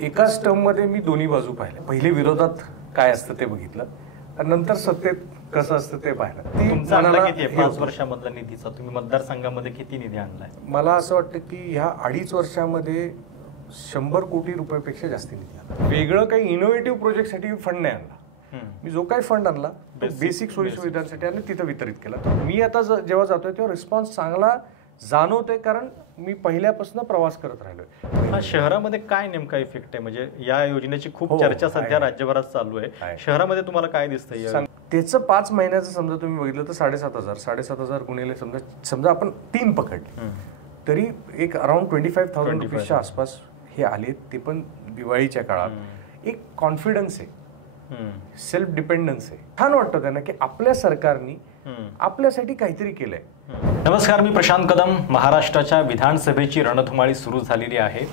एकाच टर्ममध्ये मी दोन्ही बाजू पाहिल्या. पहिले विरोधात काय असतं ते बघितलं आणि नंतर सत्तेत कसं असतं ते पाहिलं. तुमचा आकडा किती आहे 5 वर्षामधला निधीचा? तुम्ही मतदारसंघामध्ये किती निधी आणलाय? मला असं वाटतं की ह्या 2.5 वर्षामध्ये 100 कोटी रुपयापेक्षा जास्त निधी आला. वेगळं काही इनोव्हेटिव्ह प्रोजेक्टसाठी फंड नाही आणला. मी जो काही फंड आणला तो बेसिक सोयी सुविधांसाठी आणि तिथं वितरित केला. मी आता जेव्हा जातोय तेव्हा रिस्पॉन्स चांगला जाणवतोय, कारण मी पहिल्यापासून प्रवास करत राहिलोय. शहरामध्ये काय नेमका इफेक्ट आहे? म्हणजे या योजनेची खूप चर्चा सध्या राज्यभरात चालू आहे. शहरामध्ये तुम्हाला काय दिसतंय? त्याचं 5 महिन्याचं समजा तुम्ही बघितलं तर 7,500 गुणिले समजा आपण 3 पकडले तरी एक अराउंड 25,000 रुपीजच्या आसपास हे आले. ते पण दिवाळीच्या काळात. एक कॉन्फिडन्स आहे, सेल्फ डिपेंडन्स आहे. छान वाटतं त्यांना की आपल्या सरकारने आपल्यासाठी काहीतरी केलंय. नमस्कार, मी प्रशांत कदम. महाराष्ट्राच्या विधानसभेची रणधुमाळी सुरू झालेली आहे.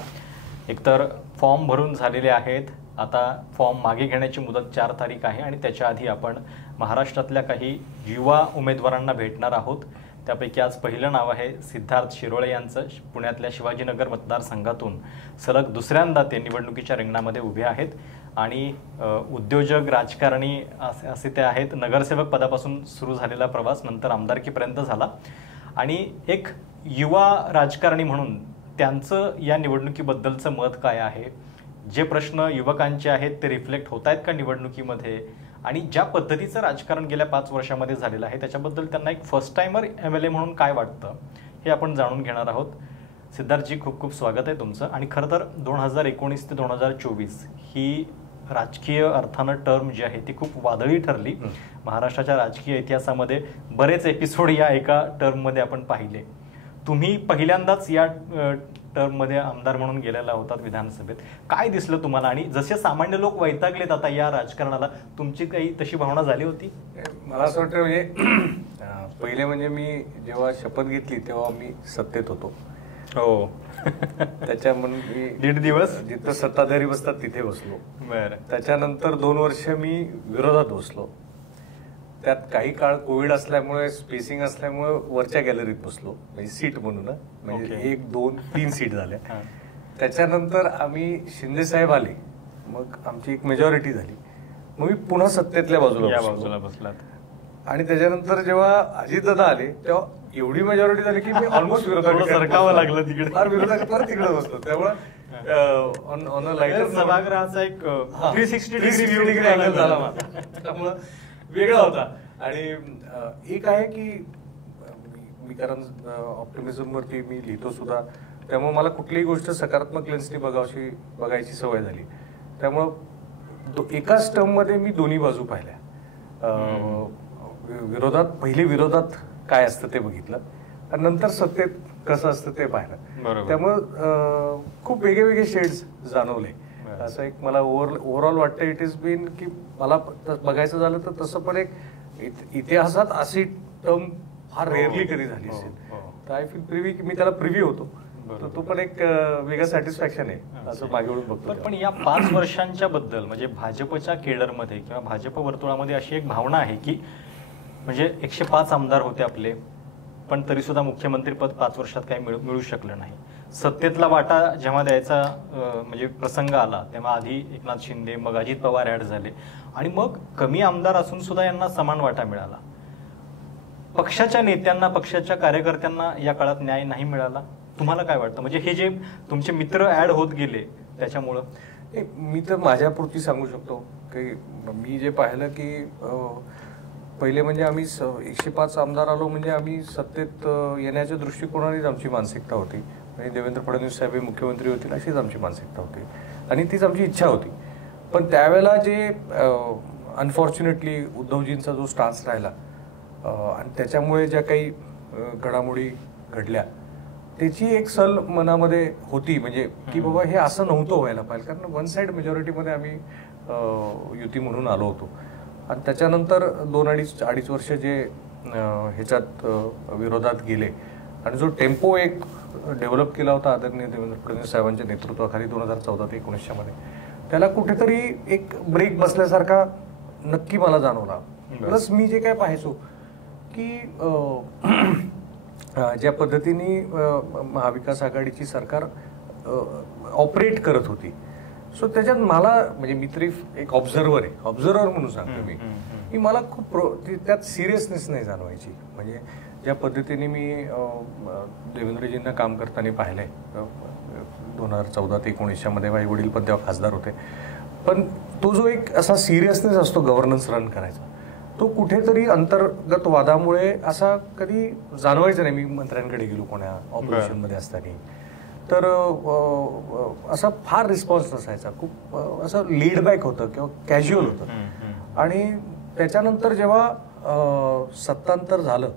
एकतर फॉर्म भरून झालेले आहेत. आता फॉर्म मागे घेण्याची मुदत 4 तारीख आहे आणि त्याच्या आधी आपण महाराष्ट्रातल्या काही युवा उमेदवारांना भेटणार आहोत. त्यापैकी आज पहिलं नाव आहे सिद्धार्थ शिरोळे यांचं. पुण्यातल्या शिवाजीनगर मतदारसंघातून सलग दुसऱ्यांदा ते निवडणुकीच्या रिंगणामध्ये उभे आहेत आणि उद्योजक, राजकारणी असे ते आहेत. नगरसेवक पदापासून सुरू झालेला प्रवास नंतर आमदारकीपर्यंत झाला आणि एक युवा राजकारणी म्हणून त्यांचं या निवडणुकीबद्दलचं मत काय आहे? जे प्रश्न युवकांचे आहेत ते रिफ्लेक्ट होत आहेत का निवडणुकीमध्ये? आणि ज्या पद्धतीचं राजकारण गेल्या 5 वर्षामध्ये झालेलं आहे त्याच्याबद्दल त्यांना एक फर्स्ट टाइमर MLA म्हणून काय वाटतं हे आपण जाणून घेणार आहोत. सिद्धार्थजी, खूप खूप स्वागत आहे तुमचं. आणि खरं तर 2019 ते 2024 ही राजकीय अर्थानं टर्म जी आहे ती खूप वादळी ठरली. महाराष्ट्राच्या राजकीय इतिहासामध्ये बरेच एपिसोड या एका टर्ममध्ये आपण पाहिले. तुम्ही पहिल्यांदाच या टर्ममध्ये आमदार म्हणून गेलेला होतात विधानसभेत. काय दिसलं तुम्हाला? आणि जसे सामान्य लोक वैतागलेत आता या राजकारणाला, तुमची काही तशी भावना झाली होती? मला असं वाटतं म्हणजे पहिले म्हणजे मी जेव्हा शपथ घेतली तेव्हा मी सत्तेत होतो. हो. त्याच्या म्हणून मी 1.5 दिवस जिथं सत्ताधारी बसतात तिथे बसलो. त्याच्यानंतर 2 वर्ष मी विरोधात बसलो. त्यात काही काळ कोविड असल्यामुळे, स्पेसिंग असल्यामुळे वरच्या गॅलरीत बसलो, म्हणजे सीट म्हणून. म्हणजे 1, 2, 3 सीट झाल्या. त्याच्यानंतर आम्ही शिंदे साहेब आले, मग आमची एक मेजॉरिटी झाली, मग मी पुन्हा सत्तेतल्या बाजूला बसलात. आणि त्याच्यानंतर जेव्हा अजितदादा आले तेव्हा एवढी मेजॉरिटी झाली की मी ऑलमोस्ट विरोधात सरकावं लागलं तिकडे. फार विरोधात परत तिकडे बसलो. त्यामुळे ऑन अ लाईटर सभागृहाचा एक 360 डिग्री अँगल झाला माझा. त्यामुळं वेगळा होता. आणि एक आहे की मी कारण ऑप्टिमिझम वरती मी लिहितो सुद्धा, त्यामुळे मला कुठलीही गोष्ट सकारात्मक लेन्सनी बघायची सवय झाली. त्यामुळं एकाच टर्ममध्ये मी दोन्ही बाजू पाहिल्या. पहिले विरोधात काय असतं ते बघितलं आणि नंतर सत्तेत कसं असतं ते पाहिलं. त्यामुळं खूप वेगळे शेड्स जाणवले. असं एक मला ओव्हरऑल वाटतं इट इज बीन की मला बघायचं झालं तर तसं पण एक इतिहासात अशी टर्म फार रेअरली कधी झाली असेल. तर आय फील प्रिव्ही की मी त्याला प्रिव्ही होतो, तर तो पण एक वेगळं सॅटिस्फॅक्शन आहे असं मागे वळून बघतो. पण या 5 वर्षांच्या बद्दल म्हणजे भाजपच्या केडरमध्ये किंवा भाजप वर्तुळामध्ये अशी एक भावना आहे की म्हणजे 105 आमदार होते आपले, पण तरी सुद्धा मुख्यमंत्रीपद 5 वर्षात काही मिळू शकलं नाही. सत्तेतला वाटा जेव्हा द्यायचा म्हणजे प्रसंग आला तेव्हा आधी एकनाथ शिंदे, मग अजित पवार ऍड झाले आणि मग कमी आमदार असून सुद्धा यांना समान वाटा मिळाला. पक्षाच्या नेत्यांना, पक्षाच्या कार्यकर्त्यांना या काळात न्याय नाही मिळाला. तुम्हाला काय वाटतं? म्हणजे हे जे तुमचे मित्र ऍड होत गेले त्याच्यामुळं? मी तर माझ्यापुरती सांगू शकतो की मी जे पाहिलं की पहिले म्हणजे आम्ही 105 आमदार आलो म्हणजे आम्ही सत्तेत येण्याच्या दृष्टिकोनानेच आमची मानसिकता होती. म्हणजे देवेंद्र फडणवीस साहेब हे मुख्यमंत्री होतील अशीच आमची मानसिकता होती आणि तीच आमची इच्छा होती. पण त्यावेळेला जे अनफॉर्च्युनेटली उद्धवजींचा जो स्टान्स राहिला आणि त्याच्यामुळे ज्या काही घडामोडी घडल्या त्याची एक सल मनामध्ये होती, म्हणजे की बाबा हे असं नव्हतं व्हायला पाहिजे. कारण 1 साइड मेजॉरिटीमध्ये आम्ही युती म्हणून आलो होतो आणि त्याच्यानंतर 2-2.5 वर्ष जे ह्याच्यात विरोधात गेले आणि जो टेम्पो एक डेव्हलप केला होता आदरणीय देवेंद्र फडणवीस साहेबांच्या नेतृत्वाखाली 2014 ते 2019 मध्ये, त्याला कुठेतरी एक ब्रेक बसल्यासारखा नक्की मला जाणवला. प्लस मी जे काय पाहायचो की ज्या पद्धतीने महाविकास आघाडीची सरकार ऑपरेट करत होती सो त्याच्यात मला म्हणजे मी तरी एक ऑब्झर्वर आहे, ऑब्झर्वर म्हणून सांगतो मी की मला खूप त्यात सिरियसनेस नाही जाणवायची. म्हणजे ज्या पद्धतीने मी देवेंद्रजींना काम करताना पाहिलंय 2014 ते 19 मध्ये माझे वडील पण तेव्हा खासदार होते, पण तो जो एक असा सिरियसनेस असतो गव्हर्नन्स रन करायचा, तो कुठेतरी अंतर्गत वादामुळे असा कधी जाणवायचा नाही. मी मंत्र्यांकडे गेलो कोणा ऑपरेशनमध्ये असताना तर असा फार रिस्पॉन्स नसायचा, खूप असं लीड बॅक होतं किंवा कॅज्युअल होतं. आणि त्याच्यानंतर जेव्हा सत्तांतर झालं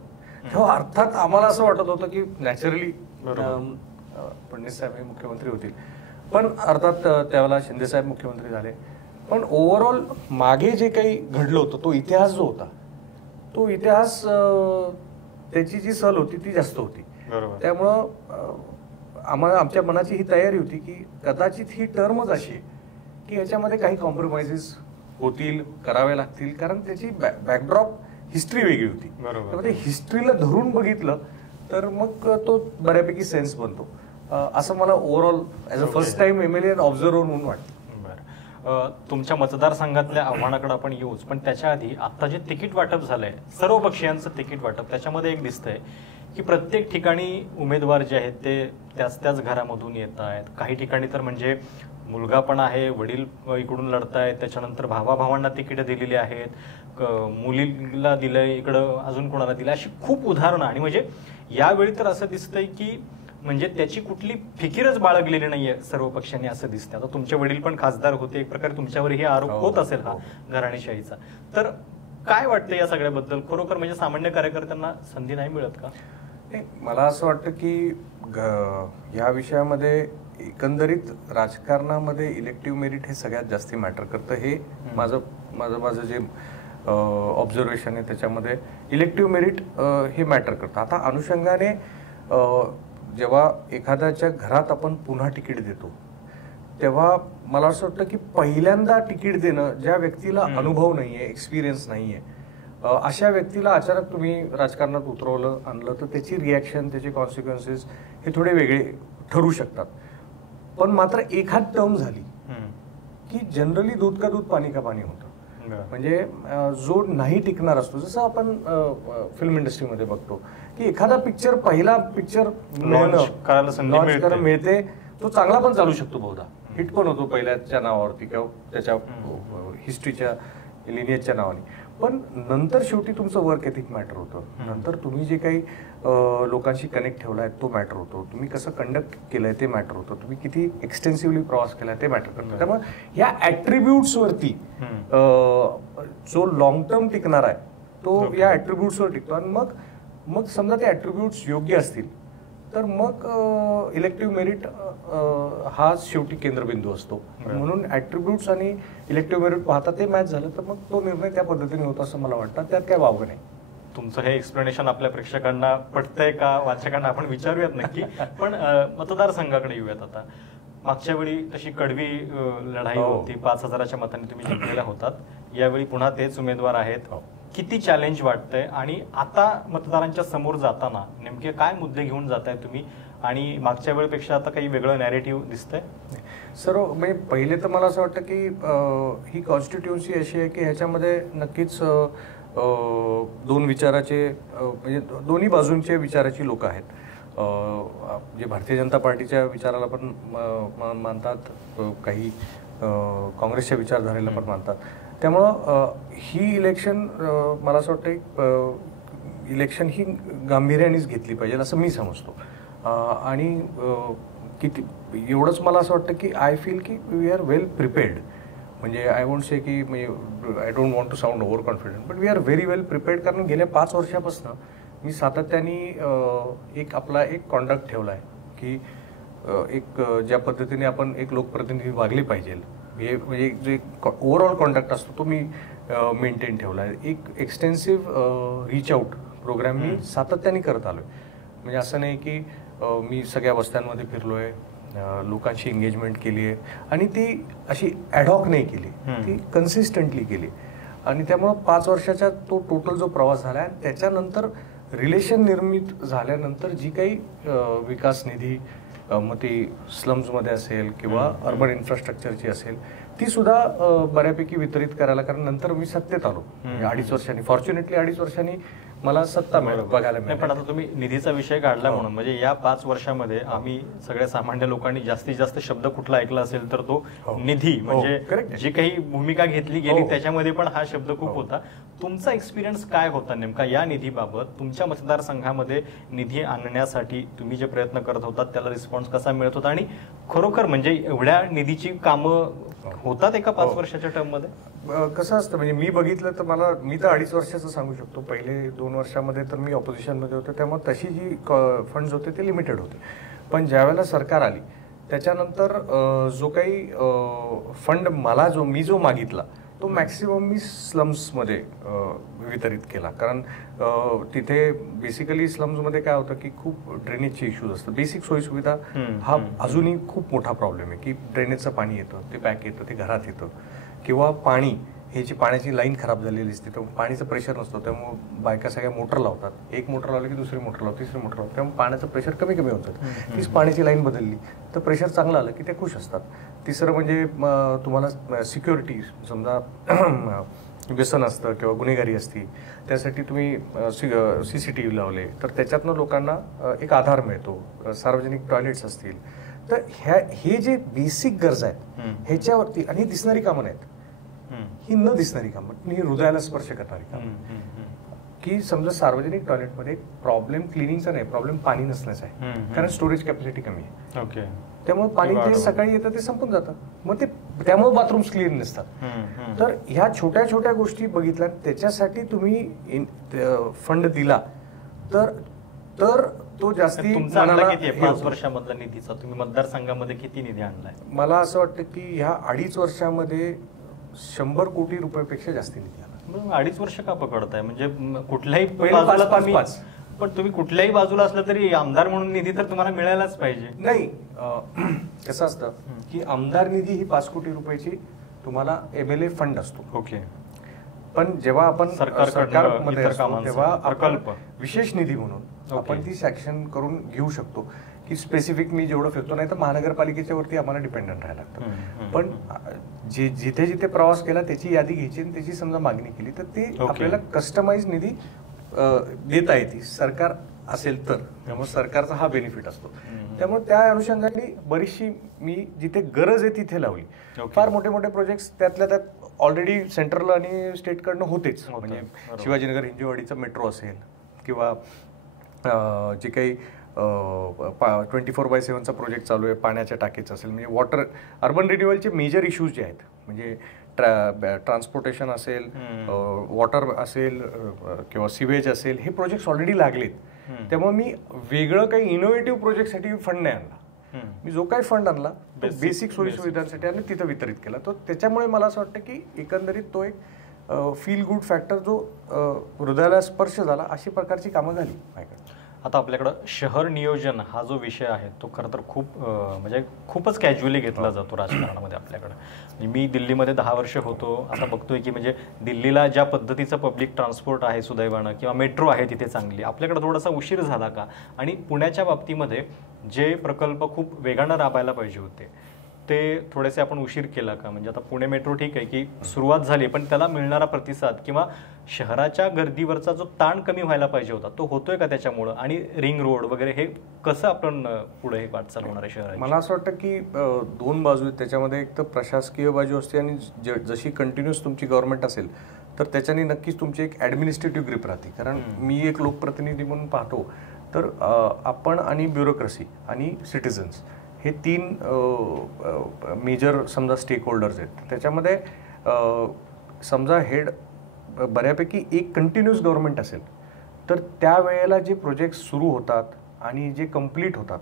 तेव्हा अर्थात आम्हाला असं वाटत होतं की नॅचरली फडणवीस साहेब हे मुख्यमंत्री होतील, पण अर्थात त्यावेळेला शिंदे साहेब मुख्यमंत्री झाले. पण ओव्हरऑल मागे जे काही घडलं होतं तो इतिहास जो होता, तो इतिहास त्याची जी सल होती ती जास्त होती. त्यामुळं आम्हाला आमच्या मनाची ही तयारी होती की कदाचित ही टर्मच अशी आहे की याच्यामध्ये काही कॉम्प्रोमाइजेस होतील, करावे लागतील, कारण त्याची बॅकड्रॉप हिस्ट्री वेगळी होती. त्यामध्ये हिस्ट्रीला धरून बघितलं तर मग तो बऱ्यापैकी सेन्स बनतो, असं मला overall as a first time MLA observer म्हणून वाटतं. तुमच्या मतदारसंघातल्या आव्हानाकडे आपण येऊच, पण त्याच्या आधी आता जे तिकीट वाटप झालंय, सर्व पक्षीयांचं तिकीट वाटप, त्याच्यामध्ये एक दिसतंय की प्रत्येक ठिकाणी उमेदवार जे आहेत ते त्याच घरामधून येत आहेत. काही ठिकाणी तर म्हणजे मुलगा पण आहे, वडील इकडून लढतायत, त्याच्यानंतर भावाभावांना तिकीट दिलेली आहेत, मुलीला दिलंय, इकडं अजून कोणाला दिलं, अशी खूप उदाहरणं. आणि म्हणजे यावेळी तर असं दिसतंय की म्हणजे त्याची कुठली फिकीरच बाळगलेली नाहीये सर्व पक्षांनी, असं दिसतंय. आता तुमचे वडील पण खासदार होते, एक प्रकारे तुमच्यावरही आरोप होत असेल हा घराणेशाहीचा. तर काय वाटतं या सगळ्याबद्दल? खरोखर म्हणजे सामान्य कार्यकर्त्यांना संधी नाही मिळत का? मला असं वाटतं की या विषयामध्ये एकंदरीत राजकारणामध्ये इलेक्टिव्ह मेरिट हे सगळ्यात जास्ती मॅटर करतं. हे माझं जे ऑब्झर्वेशन आहे त्याच्यामध्ये इलेक्टिव्ह मेरिट हे मॅटर करतं. आता अनुषंगाने जेव्हा एखाद्याच्या घरात आपण पुन्हा तिकीट देतो तेव्हा मला असं वाटतं की पहिल्यांदा तिकीट देणं, ज्या व्यक्तीला अनुभव नाहीये, एक्सपिरियन्स नाहीये, अशा व्यक्तीला अचानक तुम्ही राजकारणात उतरवलं आणलं तर त्याची रिॲक्शन, त्याचे कॉन्सिक्वेन्सेस हे थोडे वेगळे ठरू शकतात. पण मात्र एखाद टर्म झाली की जनरली दूध का दूध पाणी का पाणी होतं. म्हणजे जो नाही टिकणार असतो, जसं आपण फिल्म इंडस्ट्रीमध्ये बघतो की एखादा पिक्चर, पहिला पिक्चर मिळते, तो चांगला पण चालू शकतो, बहुधा हिट पण होतो पहिल्याच्या नावावरती किंवा त्याच्या हिस्ट्रीच्या लिनियजच्या नावाने, पण नंतर शेवटी तुमचं वर्क एथिक मॅटर होतं. नंतर तुम्ही जे काही लोकांशी कनेक्ट ठेवलाय तो मॅटर होतो, तुम्ही कसं कंडक्ट केलंय ते मॅटर होतं, तुम्ही किती एक्सटेन्सिव्हली प्रवास केलाय ते मॅटर करतं. त्यामुळे या ऍट्रिब्यूट्स वरती जो लॉंग टर्म टिकणार आहे तो या ऍट्रिब्यूट्सवर टिकतो. आणि मग समजा ते ऍट्रिब्यूट्स योग्य असतील तर मग इलेक्टिव्ह मेरिट हा शेवटी केंद्रबिंदू असतो. म्हणून ऍट्रिब्यूट्स आणि इलेक्टिव्ह मेरिट पाहता ते मॅच झालं तर मग तो निर्णय त्या पद्धतीने होतो असं मला वाटतं. त्यात काय वावगं नाही. तुमचं हे एक्सप्लेनेशन आपल्या प्रेक्षकांना पटतंय का, वाचकांना आपण विचारूयात नक्की. पण मतदारसंघाकडे येऊयात आता. मागच्या वेळी तशी कडवी लढाई होती, 5,000च्या मतांनी तुम्ही जिंकलेल्या होतात. यावेळी पुन्हा तेच उमेदवार आहेत. किती चॅलेंज वाटतंय आणि आता मतदारांच्या समोर जाताना नेमके काय मुद्दे घेऊन जाताय तुम्ही, आणि मागच्या वेळेपेक्षा आता काही वेगळं नॅरेटिव्ह दिसतंय? सर्व म्हणजे पहिले तर मला असं वाटतं की ही कॉन्स्टिट्युन्सी अशी आहे की ह्याच्यामध्ये नक्कीच दोन विचाराचे म्हणजे दोन्ही बाजूंचे विचाराची लोक आहेत. जे भारतीय जनता पार्टीच्या विचाराला पण मानतात, काही काँग्रेसच्या विचारधारेला पण मानतात. त्यामुळं ही इलेक्शन मला असं वाटतं इलेक्शन ही गांभीर्यानेच घेतली पाहिजे असं मी समजतो. आणि किती एवढंच मला असं वाटतं की आय फील की वी आर वेल प्रिपेर्ड. म्हणजे आय वोंट से की म्हणजे I don't want to sound over confident, but we are very well prepared. कारण गेल्या 5 वर्षापासून मी सातत्याने आपला एक कॉन्डक्ट ठेवला आहे की एक ज्या पद्धतीने आपण एक लोकप्रतिनिधी वागले पाहिजे, हे म्हणजे जे ओव्हरऑल कॉन्डक्ट असतो तो मी मेंटेन ठेवला आहे. एक एक्सटेन्सिव्ह रीच आउट प्रोग्राम मी सातत्याने करत आलो आहे. म्हणजे असं नाही की मी सगळ्या वस्त्यांमध्ये फिरलोय, लोकांशी एंगेजमेंट केली आहे आणि ती अशी ॲडहॉक नाही केली, ती कन्सिस्टंटली केली. आणि त्यामुळं 5 वर्षाचा तो टोटल जो प्रवास झाला आहे त्याच्यानंतर रिलेशन निर्मित झाल्यानंतर जी काही विकास निधी मग ती स्लम्समध्ये असेल किंवा अर्बन इन्फ्रास्ट्रक्चरची असेल, ती सुद्धा बऱ्यापैकी वितरित करायला, कारण नंतर मी सत्तेत आलो 2.5 वर्षांनी, फॉर्च्युनेटली 2.5 वर्षांनी मला सत्ता बघायला नाही, पण मिळाली. आता तुम्ही निधीचा विषय काढला म्हणून म्हणजे या 5 वर्षामध्ये आम्ही सगळ्या सामान्य लोकांनी जास्तीत जास्त शब्द कुठला ऐकला असेल तर तो निधी, म्हणजे correct. जी काही भूमिका घेतली गेली हो. त्याच्यामध्ये पण हा शब्द खूप होता. तुमचा एक्सपिरियन्स काय होता नेमका या निधीबाबत? तुमच्या मतदारसंघामध्ये निधी आणण्यासाठी तुम्ही जे प्रयत्न करत होतात त्याला रिस्पॉन्स कसा मिळत होता, आणि खरोखर म्हणजे एवढ्या निधीची कामं होतात एका 5 वर्षाच्या टर्ममध्ये? कसं असतं, म्हणजे मी बघितलं तर मी तर 2.5 वर्षाचं सांगू शकतो. पहिले 2 वर्षामध्ये तर मी ऑपोजिशनमध्ये होतो, त्यामुळे तशी जी फंड्स होते ते लिमिटेड होते. पण ज्यावेळेला सरकार आली त्याच्यानंतर जो काही फंड मी जो मागितला तो मॅक्सिमम मी स्लम्समध्ये वितरित केला. कारण तिथे बेसिकली स्लम्समध्ये काय होतं की खूप ड्रेनेजचे इश्यूज असतात. बेसिक सोयीसुविधा हा अजूनही खूप मोठा प्रॉब्लेम आहे, की ड्रेनेजचं पाणी येतं, ते बॅक येतं, ते घरात येतं, किंवा पाणी हे जी पाण्याची लाईन खराब झालेली असते त्यामुळे पाणीचं प्रेशर नसतं, त्यामुळे बायका सगळ्या मोटर लावतात, एक मोटर लावली की दुसरी मोटर लावतात, तिसरी मोटर लावतात, त्यामुळे पाण्याचं प्रेशर कमी होत जातं. तीच पाण्याची लाईन बदलली तर प्रेशर चांगलं आलं की ते खुश असतात. तिसरं म्हणजे तुम्हाला सिक्युरिटी, समजा व्यसन असतं किंवा गुन्हेगारी असती, त्यासाठी तुम्ही CCTV लावले तर त्याच्यातनं लोकांना एक आधार मिळतो. सार्वजनिक टॉयलेट्स असतील तर हे जे बेसिक गरजा आहेत ह्याच्यावरती, आणि ही दिसणारी कामं नाहीत, ही न दिसणारी कामं, ही हृदयाला स्पर्श करणारी कामं. की समजा सार्वजनिक टॉयलेटमध्ये प्रॉब्लेम क्लिनिंगचा नाही, प्रॉब्लेम पाणी नसण्याचा आहे, कारण स्टोरेज कॅपॅसिटी कमी आहे. ओके. त्यामुळे पाणी जे सकाळी येतं ते संपून जातं, मग ते त्यामुळे बाथरूम्स क्लीन नसतात. तर ह्या छोट्या छोट्या गोष्टी बघितल्या, त्याच्यासाठी तुम्ही फंड दिला तर तो जास्ती तुमचा आणला किती आहे 5 वर्षामधला निधीचा? तुम्ही मतदारसंघामध्ये किती निधी आणलाय? मला असं वाटतं की ह्या 2.5 वर्षामध्ये 100 कोटी रुपयापेक्षा जास्ती निधी आला. 2.5 वर्ष का पकडताय? म्हणजे कुठल्याही पहिलं बाजूला 5. पण तुम्ही कुठल्याही बाजूला असलं तरी आमदार म्हणून निधी तर तुम्हाला मिळायलाच पाहिजे. नाही, कसं असतं की आमदार निधी ही 5 कोटी रुपयाची तुम्हाला MLA फंड असतो. ओके. पण जेव्हा आपण सरकारमध्ये असतो तेव्हा प्रकल्प विशेष निधी म्हणून आपण ती सँक्शन करून घेऊ शकतो, की स्पेसिफिक मी जेवढं फिरतो, नाही तर महानगरपालिकेच्या वरती आम्हाला डिपेंडंट राहायला लागतं. पण जिथे जिथे प्रवास केला त्याची यादी घ्यायची आणि त्याची समजा मागणी केली तर ते आपल्याला कस्टमाइज निधी देता येते सरकार असेल तर. त्यामुळे सरकारचा हा बेनिफिट असतो. त्यामुळे त्या अनुषंगाने बरीचशी मी जिथे गरज आहे तिथे लावली. फार मोठे मोठे प्रोजेक्ट्स त्यातल्या त्यात ऑलरेडी सेंट्रल आणि स्टेटकडनं होतेच. म्हणजे शिवाजीनगर हिंजेवाडीचं मेट्रो असेल किंवा जे काही 24/7चा प्रोजेक्ट चालू आहे पाण्याच्या टाकीचं असेल, म्हणजे वॉटर अर्बन रिन्युअलचे मेजर इश्यूज जे आहेत, म्हणजे ट्रान्सपोर्टेशन असेल, वॉटर असेल किंवा सिवेज असेल, हे प्रोजेक्ट्स ऑलरेडी लागलेत. त्यामुळे मी वेगळं काही इनोव्हेटिव्ह प्रोजेक्टसाठी फंड नाही आणला. मी जो काही फंड आणला तो बेसिक सोयी सुविधांसाठी आणि तिथं वितरित केला. तो त्याच्यामुळे मला असं वाटतं की एकंदरीत तो एक फील गुड फॅक्टर जो हृदयाला स्पर्श झाला, अशी प्रकारची कामं झाली माझ्याकडे. आता आपल्याकडं शहर नियोजन हा जो विषय आहे तो खरं तर म्हणजे खूपच कॅज्युअली घेतला जातो राजकारणामध्ये आपल्याकडं. मी दिल्लीमध्ये 10 वर्ष होतो. आता बघतोय की म्हणजे दिल्लीला ज्या पद्धतीचं पब्लिक ट्रान्सपोर्ट आहे सुदैवानं, किंवा मेट्रो आहे तिथे चांगली, आपल्याकडे थोडासा उशीर झाला का? आणि पुण्याच्या बाबतीमध्ये जे प्रकल्प खूप वेगानं राबायला पाहिजे होते ते थोडेसे आपण उशीर केला का? म्हणजे आता पुणे मेट्रो ठीक आहे की सुरुवात झाली, पण त्याला मिळणारा प्रतिसाद किंवा शहराच्या गर्दीवरचा जो ताण कमी व्हायला पाहिजे होता तो होतोय का त्याच्यामुळं? आणि रिंग रोड वगैरे हे कसं आपण पुढे हे वाटचाल होणार आहे शहराची? मला असं वाटतं की 2 बाजू आहेत त्याच्यामध्ये. एक तर प्रशासकीय बाजू असते, आणि जशी कंटिन्युअस तुमची गव्हर्नमेंट असेल तर त्याच्याने नक्कीच तुमची एक ॲडमिनिस्ट्रेटिव्ह ग्रिप राहते. कारण मी एक लोकप्रतिनिधी म्हणून पाहतो तर आपण आणि ब्युरोक्रेसी आणि सिटिझन्स हे 3 मेजर समजा स्टेक होल्डर्स आहेत. त्याच्यामध्ये समजा हेड बऱ्यापैकी एक कंटिन्युअस गव्हर्नमेंट असेल तर त्यावेळेला जे प्रोजेक्ट सुरू होतात आणि जे कंप्लीट होतात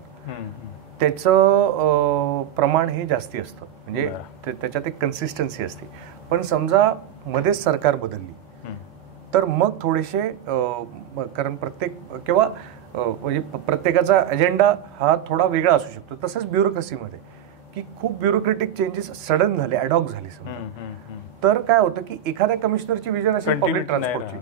त्याचं प्रमाण हे जास्ती असतं. म्हणजे त्याच्यात एक कन्सिस्टन्सी असते. पण समजा मध्येच सरकार बदलली तर मग थोडेसे, कारण किंवा म्हणजे प्रत्येकाचा अजेंडा हा थोडा वेगळा असू शकतो. तसंच ब्युरोक्रेसीमध्ये की खूप ब्युरोक्रेटिक चेंजेस सडन झाले, ॲडॉक झाले तर काय होतं की एखाद्या कमिशनरची विजन असेल पब्लिक ट्रान्सपोर्टची,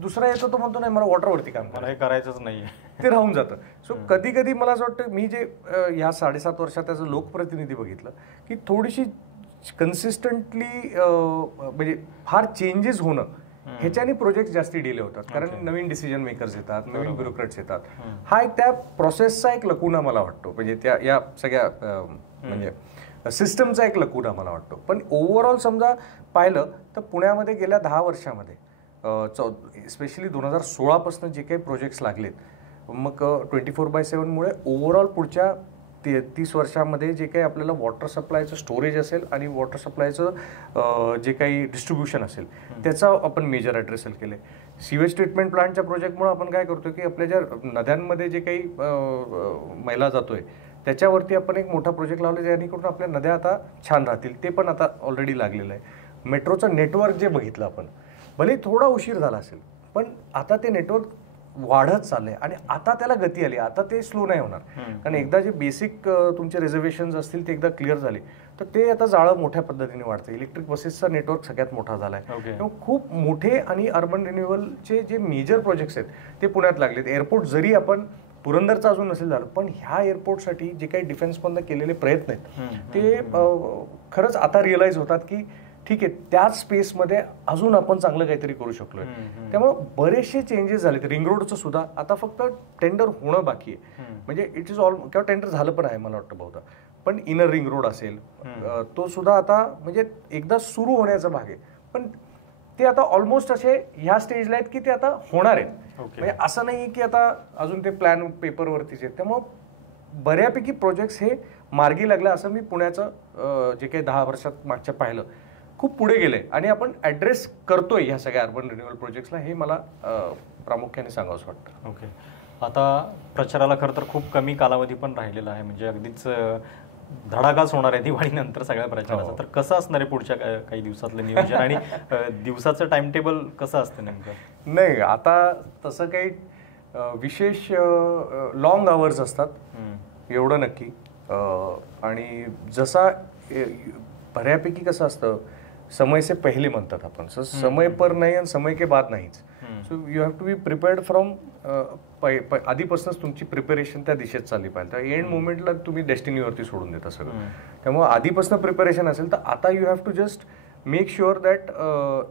दुसरा येतो तो म्हणतो नाही मला वॉटरवरती काम हे करायचंच नाही, ते राहून जातं. सो कधी कधी मला असं वाटतं, मी जे ह्या 7.5 वर्षात त्याचं लोकप्रतिनिधी बघितलं की थोडीशी कन्सिस्टंटली म्हणजे फार चेंजेस होणं ह्याच्याने प्रोजेक्ट जास्ती डिले होतात. कारण नवीन डिसिजन मेकर्स येतात, नवीन ब्युरोक्रेट्स येतात. हा एक त्या प्रोसेसचा एक लकुना मला वाटतो, म्हणजे त्या या सगळ्या म्हणजे सिस्टमचा एक लकुना मला वाटतो. पण ओव्हरऑल समजा पाहिलं तर पुण्यामध्ये गेल्या 10 वर्षामध्ये स्पेशली 2016 पासून जे काही प्रोजेक्ट्स लागलेत, मग 24/7 ओव्हरऑल पुढच्या 30 वर्षामध्ये जे काही आपल्याला वॉटर सप्लायचं स्टोरेज असेल आणि वॉटर सप्लायचं जे काही डिस्ट्रीब्युशन असेल त्याचा आपण मेजर ॲड्रेसल केले. सीवेज ट्रीटमेंट प्लांटच्या प्रोजेक्टमुळे आपण काय करतो की आपल्या ज्या नद्यांमध्ये जे काही मैला जातोय त्याच्यावरती आपण एक मोठा प्रोजेक्ट लावला, जेणेकरून आपल्या नद्या आता छान राहतील. ते पण आता ऑलरेडी लागलेलं आहे. मेट्रोचं नेटवर्क जे बघितलं आपण, भले थोडा उशीर झाला असेल पण आता ते नेटवर्क वाढत चाललंय आणि आता त्याला गती आली. आता ते स्लो नाही होणार, कारण एकदा जे बेसिक तुमचे रिझर्वेशन्स असतील ते एकदा क्लिअर झाले तर ते आता जाळं मोठ्या पद्धतीने वाढतं. इलेक्ट्रिक बसेसचा नेटवर्क सगळ्यात मोठा झाला आहे. त्यामुळे खूप मोठे आणि अर्बन रिन्युअलचे जे मेजर प्रोजेक्ट्स आहेत ते पुण्यात लागलेत. एअरपोर्ट जरी आपण पुरंदरचं अजून नसेल झालं, पण ह्या एअरपोर्टसाठी जे काही डिफेन्समधनं केलेले प्रयत्न आहेत ते खरंच आता रिअलाइज होतात की ठीक आहे, त्याच स्पेसमध्ये अजून आपण चांगलं काहीतरी करू शकलोय. त्यामुळे बरेचसे चेंजेस झाले. रिंग रोडचं सुद्धा आता फक्त टेंडर होणं बाकी आहे. म्हणजे इट इज ऑल किंवा टेंडर झालं पण आहे मला वाटतं बहुधा. पण इनर रिंग रोड असेल तो सुद्धा आता म्हणजे एकदा सुरू होण्याचा भाग आहे. पण ते आता ऑलमोस्ट असे ह्या स्टेजला आहेत की ते आता होणार आहेत. म्हणजे असं नाही की आता अजून ते प्लॅन पेपरवरतीच आहेत. त्यामुळं बऱ्यापैकी प्रोजेक्ट्स हे मार्गी लागले. असं मी पुण्याचं जे काही 10 वर्षात मागच्या पाहिलं खूप पुढे गेले आणि आपण ॲड्रेस करतोय ह्या सगळ्या अर्बन रिन्युअल प्रोजेक्ट्सला, हे मला प्रामुख्याने सांगावंसं वाटतं. ओके. आता प्रचाराला खरं तर खूप कमी कालावधी पण राहिलेला आहे, म्हणजे अगदीच धडाकाच होणार आहे दिवाळीनंतर सगळ्या प्रचाराचा. तर कसं असणार आहे पुढच्या काही दिवसातलं नियोजन आणि दिवसाचं टाइम टेबल कसं असतं नेमकं? नाही, आता तसं काही विशेष लॉंग आवर्स असतात एवढं नक्की. आणि जसा बऱ्यापैकी कसं असतं, समय से पहिले म्हणतात आपण, समय पर नाही आणि समय के बाद नाहीच. So you have to be prepared from आधीपासूनच तुमची प्रिपरेशन त्या दिशेत चालली पाहिजे. तर एंड मोमेंटला तुम्ही डेस्टिनीवरती सोडून देता सगळं. त्यामुळे आधीपासून प्रिपरेशन असेल तर आता you have to just make sure that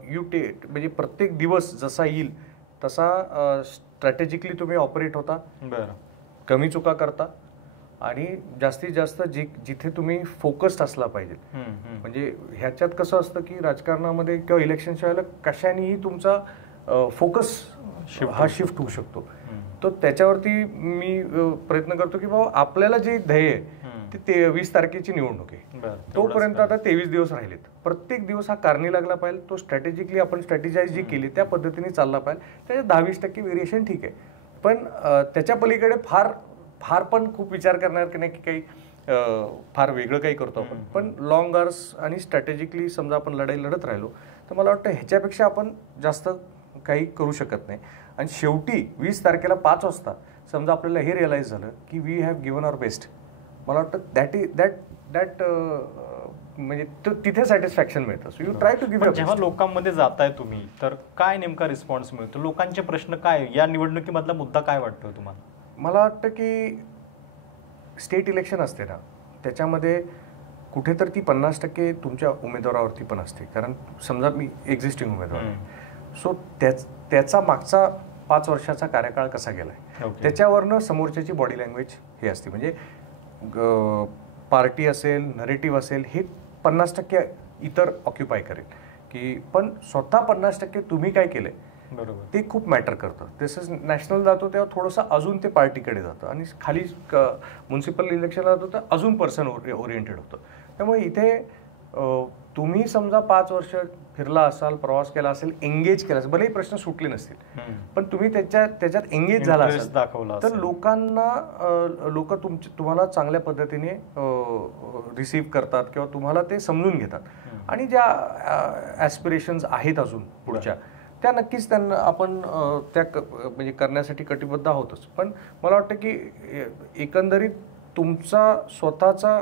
you take, म्हणजे प्रत्येक दिवस जसा येईल तसा स्ट्रॅटेजिकली तुम्ही ऑपरेट होता, कमी चुका करता आणि जास्तीत जास्त जिथे तुम्ही फोकस्ड असला पाहिजे. म्हणजे ह्याच्यात कसं असतं की राजकारणामध्ये किंवा इलेक्शनच्या वेळेला कशानेही तुमचा फोकस हा शिफ्ट होऊ शकतो. तर त्याच्यावरती मी प्रयत्न करतो की बाबा आपल्याला जे ध्येय आहे ते 20 तारखेची निवडणूक आहे, तोपर्यंत आता 23 दिवस राहिलेत. प्रत्येक दिवस हा कारणी लागला पाहिजे. तो स्ट्रॅटेजिकली आपण स्ट्रॅटेजाइज जी केली त्या पद्धतीने चालला पाहिजे. त्याच्यात 10-20% व्हेरिएशन ठीक आहे, पण त्याच्या पलीकडे फार पण खूप विचार करणार की नाही की काही फार वेगळं काही करतो आपण. पण लॉंग आवर्स आणि स्ट्रॅटेजिकली समजा आपण लढाई लढत राहिलो तर मला वाटतं ह्याच्यापेक्षा आपण जास्त काही करू शकत नाही. आणि शेवटी 20 तारखेला 5 वाजता समजा आपल्याला हे रिअलाइज झालं की we have given our best, मला वाटतं दॅट म्हणजे तिथे सॅटिस्फॅक्शन मिळतं. So you try to give. जेव्हा लोकांमध्ये जाताय तुम्ही तर काय नेमका रिस्पॉन्स मिळतो? लोकांचे प्रश्न काय, या निवडणुकीमधला मुद्दा काय वाटतो तुम्हाला? मला वाटतं की स्टेट इलेक्शन असते ना, त्याच्यामध्ये कुठेतरी ती 50% तुमच्या उमेदवारावरती पण असते. कारण समजा मी एक्झिस्टिंग उमेदवार आहे, सो त्याचा मागचा 5 वर्षाचा कार्यकाळ कसा गेलाय त्याच्यावरनं समोरच्याची बॉडी लँग्वेज हे असते. म्हणजे पार्टी असेल, नरेटिव्ह असेल, हे 50% इतर ऑक्युपाय करेल की, पण स्वतः 50% तुम्ही काय केलंय बरोबर ते खूप मॅटर करतं. तसंच नॅशनल जातो तेव्हा थोडंसं अजून ते पार्टीकडे जातं आणि खाली म्युन्सिपल इलेक्शनला जातो तर अजून पर्सन ओरिएंटेड होतं. त्यामुळे इथे तुम्ही समजा 5 वर्ष फिरला असाल, प्रवास केला असेल, एंगेज केला असेल, भलेही प्रश्न सुटले नसतील पण तुम्ही त्याच्यात एंगेज झाला असेल तर लोक तुम्हाला चांगल्या पद्धतीने रिसीव्ह करतात किंवा तुम्हाला ते समजून घेतात. आणि ज्या ॲस्पिरेशन्स आहेत अजून पुढच्या त्या नक्कीच त्यांना आपण त्या म्हणजे करण्यासाठी कटिबद्ध आहोतच. पण मला वाटतं की एकंदरीत तुमचा स्वतःचा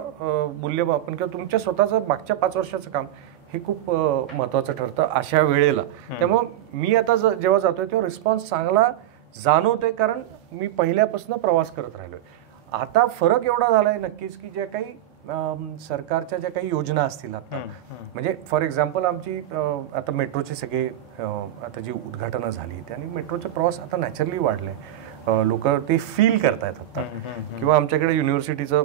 मूल्यमापन किंवा तुमच्या स्वतःचं मागच्या 5 वर्षाचं काम हे खूप महत्त्वाचं ठरतं अशा वेळेला. त्यामुळं मी आता जेव्हा जातोय तेव्हा रिस्पॉन्स चांगला जाणवतंय, कारण मी पहिल्यापासून प्रवास करत राहिलोय. आता फरक एवढा झालाय नक्कीच की ज्या काही सरकारच्या ज्या काही योजना असतील आता, म्हणजे फॉर एक्झाम्पल आमची आता मेट्रोचे सगळे आता जी उद्घाटनं झाली त्याने मेट्रोचा प्रवास आता नॅचरली वाढलाय. लोक ते फील करतायत आता. किंवा आमच्याकडे युनिव्हर्सिटीचं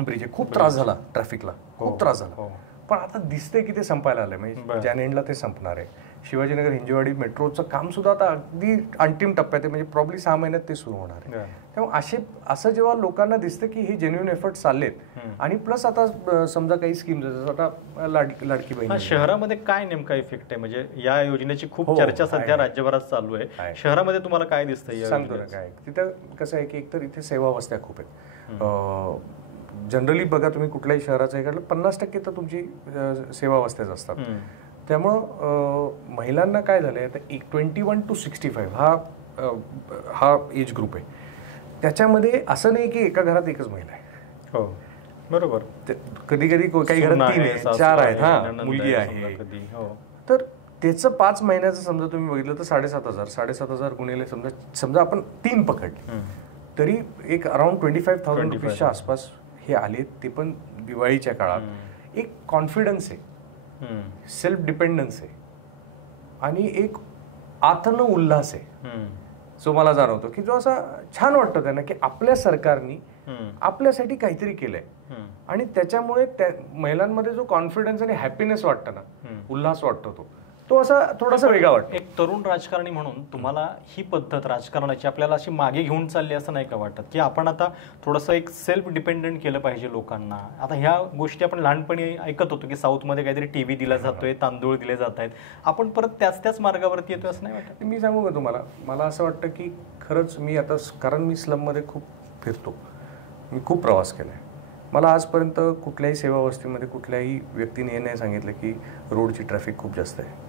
ब्रिज आहे, खूप त्रास झाला ट्रॅफिकला, खूप त्रास झाला, पण आता दिसतंय की ते संपायला आलंय, म्हणजे ज्या एंडला ते संपणार आहे. शिवाजीनगर हिंजेवाडी मेट्रोचं काम सुद्धा आता अगदी अंतिम टप्प्यात आहे, म्हणजे प्रॉब्ली 6 महिन्यात ते सुरू होणार आहे. त्यामुळे असं जेव्हा लोकांना दिसतं की हे जेन्युइन एफर्ट चाललेत, आणि प्लस आता समजा काही स्कीम्स जसं आता लाडकी बहीण, शहरामध्ये काय नेमका इफेक्ट आहे? म्हणजे या योजनेची खूप चर्चा सध्या राज्यभरात चालू आहे. शहरामध्ये तुम्हाला काय दिसतंय? सांगतो ना काय. तिथं कसं आहे की एकतर इथे सेवा वस्त्या खूप आहेत. जनरली बघा तुम्ही कुठल्याही शहराचं हे काढलं 50% तर तुमची सेवा वस्त्याच असतात. त्यामुळं महिलांना काय झालंय, आता 21 to 65 हा एज ग्रुप आहे. त्याच्यामध्ये असं नाही की एका घरात एकच महिला आहे. हो बरोबर. कधी कधी काही घरात 3 आहे, 4 आहेत, हा मुलगी आहे. तर त्याचं 5 महिन्याचं समजा तुम्ही बघितलं तर 7,500 गुणिले समजा आपण 3 पकडले तरी एक अराउंड 25,000 रुपीजच्या आसपास हे आले. ते पण दिवाळीच्या काळात. एक कॉन्फिडन्स आहे, सेल्फ डिपेंडन्स आहे, आणि एक आत्म उल्हास आहे जो मला जाणवतो की जो असा छान वाटतं त्यांना की आपल्या सरकारने आपल्यासाठी काहीतरी केलंय, आणि त्याच्यामुळे त्या महिलांमध्ये जो कॉन्फिडन्स आणि हॅपीनेस वाटतं ना, उल्हास वाटतो, तो असा थोडासा वेगळा वाटतो. एक तरुण राजकारणी म्हणून तुम्हाला ही पद्धत राजकारणाची आपल्याला अशी मागे घेऊन चालली असं नाही का वाटत, की आपण आता थोडंसं एक सेल्फ डिपेंडंट केलं पाहिजे लोकांना? आता ह्या गोष्टी आपण लहानपणी ऐकत होतो की साऊथमध्ये काहीतरी टीव्ही दिला जातोय, तांदूळ दिले जात आहेत, आपण परत त्याच मार्गावरती येतोय असं नाही वाटत? मी सांगू का तुम्हाला, मला असं वाटतं की खरंच मी आता, कारण मी स्लममध्ये खूप फिरतो, मी खूप प्रवास केलाय. मला आजपर्यंत कुठल्याही सेवावस्थेमध्ये कुठल्याही व्यक्तीने हे नाही सांगितलं की रोडची ट्रॅफिक खूप जास्त आहे,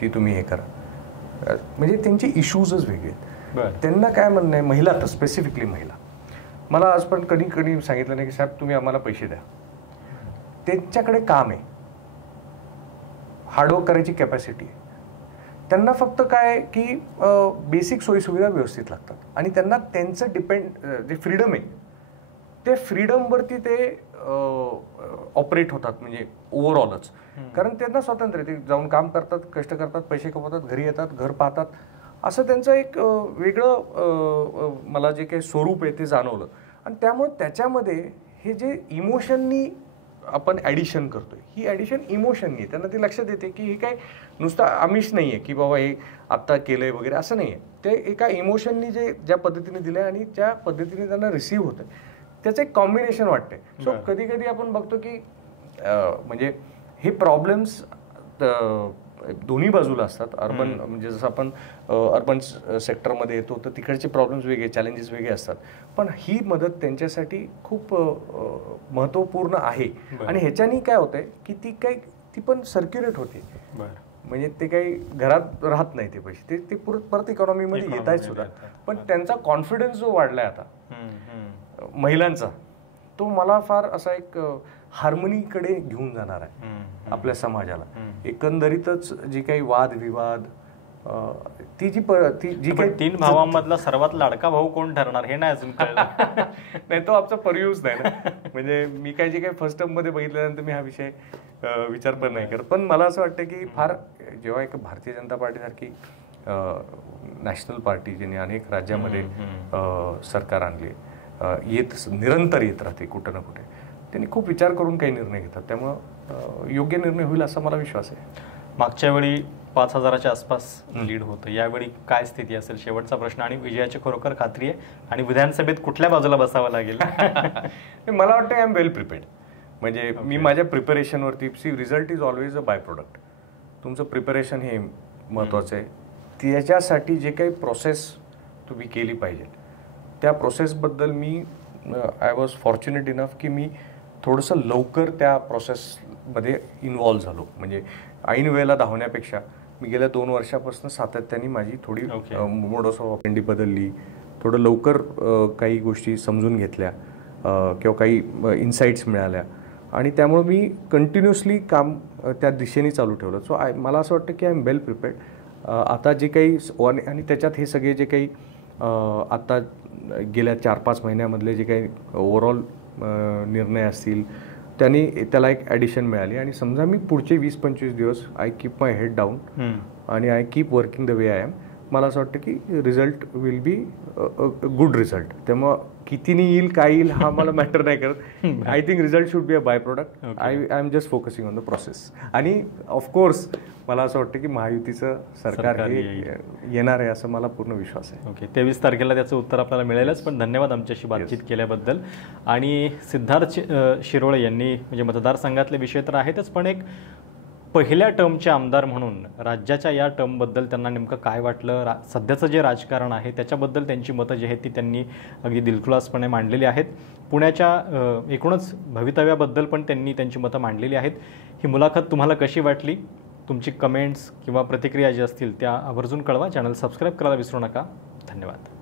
ती तुम्ही हे करा. म्हणजे त्यांचे इश्यूजच वेगळे आहेत. त्यांना काय म्हणणं आहे, महिला तर स्पेसिफिकली महिला, मला आजपर्यंत कधी सांगितलं नाही की साहेब तुम्ही आम्हाला पैसे द्या. त्यांच्याकडे काम आहे, हार्डवर्क करायची कॅपॅसिटी आहे. त्यांना फक्त काय की बेसिक सोयीसुविधा व्यवस्थित लागतात, आणि त्यांना त्यांचं जे फ्रीडम आहे ते फ्रीडमवरती ते ऑपरेट होतात, म्हणजे ओव्हरऑलच. कारण त्यांना स्वातंत्र्य, ते जाऊन काम करतात, कष्ट करतात, पैसे कमवतात, घरी येतात, घर पाहतात, असं त्यांचं एक वेगळं मला जे काही स्वरूप आहे ते जाणवलं. आणि त्यामुळे त्याच्यामध्ये हे जे इमोशननी आपण ॲडिशन करतोय, ही ॲडिशन इमोशननी आहे. त्यांना ते लक्षात येते की हे काय नुसतं आमिष नाही आहे की बाबा हे आत्ता केलंय वगैरे, असं नाही आहे. ते एका इमोशननी ज्या पद्धतीने दिलंय आणि ज्या पद्धतीने त्यांना रिसीव्ह होतं त्याचं एक कॉम्बिनेशन वाटतंय. सो कधी कधी आपण बघतो की म्हणजे हे प्रॉब्लेम्स दोन्ही बाजूला असतात. अर्बन म्हणजे जसं आपण अर्बन सेक्टरमध्ये येतो तर तिकडचे प्रॉब्लेम्स वेगळे, चॅलेंजेस वेगळे असतात, पण ही मदत त्यांच्यासाठी खूप महत्त्वपूर्ण आहे. आणि ह्याच्यानी काय होतंय की ती पण सर्क्युलेट होते. म्हणजे ते काही घरात राहत नाही ते पैसे, ते परत इकॉनॉमीमध्ये येत आहेत सुद्धा. पण त्यांचा कॉन्फिडन्स जो वाढलाय आता महिलांचा, तो मला फार असा एक हार्मनीकडे घेऊन जाणार आहे आपल्या समाजाला. एकंदरीतच जी काही वादविवाद, ती जी काही 3 भावांमधला सर्वात लाडका भाऊ कोण ठरणार हे नाही अजून कळलं. नाही, तो आमचा परियूच नाही ना. म्हणजे मी काय जे काही फर्स्ट टर्म मध्ये बघितल्यानंतर मी हा विषय विचार पण नाही करत. पण मला असं वाटतं की फार जेव्हा एक भारतीय जनता पार्टी सारखी नॅशनल पार्टी ज्याने अनेक राज्यामध्ये सरकार आणले, निरंतर येत राहते कुठं ना कुठे, त्यांनी खूप विचार करून काही निर्णय घेतात. त्यामुळं योग्य निर्णय होईल असा मला विश्वास आहे. मागच्या वेळी 5,000च्या आसपास लीड होतं, यावेळी काय स्थिती असेल शेवटचा प्रश्न, आणि विजयाची खरोखर खात्री आहे, आणि विधानसभेत कुठल्या बाजूला बसावं लागेल? मला वाटतं आय एम वेल प्रिपेअर्ड. म्हणजे मी माझ्या प्रिपरेशनवरती, result is always a by product. तुमचं प्रिपरेशन हे महत्त्वाचं आहे. त्याच्यासाठी जे काही प्रोसेस तुम्ही केली पाहिजे त्या प्रोसेसबद्दल मी आय वॉज फॉर्च्युनेट इनफ की मी थोडंसं लवकर त्या प्रोसेसमध्ये इन्व्हॉल्व झालो. म्हणजे ऐन वेळेला धावण्यापेक्षा मी गेल्या 2 वर्षापासून सातत्याने माझी थोडी मोडस ऑफ ऑपरेंडी बदलली, थोडं लवकर काही गोष्टी समजून घेतल्या किंवा काही इन्साईट्स मिळाल्या, आणि त्यामुळे मी कंटिन्युअसली काम त्या दिशेने चालू ठेवलं. सो मला असं वाटतं की आय एम वेल प्रिपेअर्ड. आता जे काही आणि त्याच्यात हे सगळे जे काही आता गेल्या 4-5 महिन्यामधले जे काही ओव्हरऑल निर्णय असतील त्यांनी त्याला एक ॲडिशन मिळाली. आणि समजा मी पुढचे 20-25 दिवस I keep my head down आणि I keep working the way I am, मला असं वाटतं की result will be good result. त्यामुळं कितीनी येईल काय येईल हा मला मॅटर नाही करत. I think result should be a by product. I am just focusing on the process. आणि ऑफकोर्स मला असं वाटतं की महायुतीचं सरकार हे येणार आहे असं मला पूर्ण विश्वास आहे. ओके, 23 तारखेला त्याचं उत्तर आपल्याला मिळेलच. पण धन्यवाद आमच्याशी बातचीत केल्याबद्दल. आणि सिद्धार्थ शिरोळे यांनी म्हणजे मतदारसंघातले विषय तर आहेतच, पण एक पहिल्या टर्मचे आमदार म्हणून राज्याच्या या टर्मबद्दल त्यांना नेमकं काय वाटलं, सध्याचं जे राजकारण आहे त्याच्याबद्दल त्यांची मतं जी आहेत ती त्यांनी अगदी दिलखुलासपणे मांडलेली आहेत. पुण्याच्या एकूणच भवितव्याबद्दल पण त्यांनी त्यांची मतं मांडलेली आहेत. ही मुलाखत तुम्हाला कशी वाटली? तुमची कमेंट्स किंवा प्रतिक्रिया ज्या असतील त्या आवर्जून कळवा. चॅनल सबस्क्राईब करायला विसरू नका. धन्यवाद.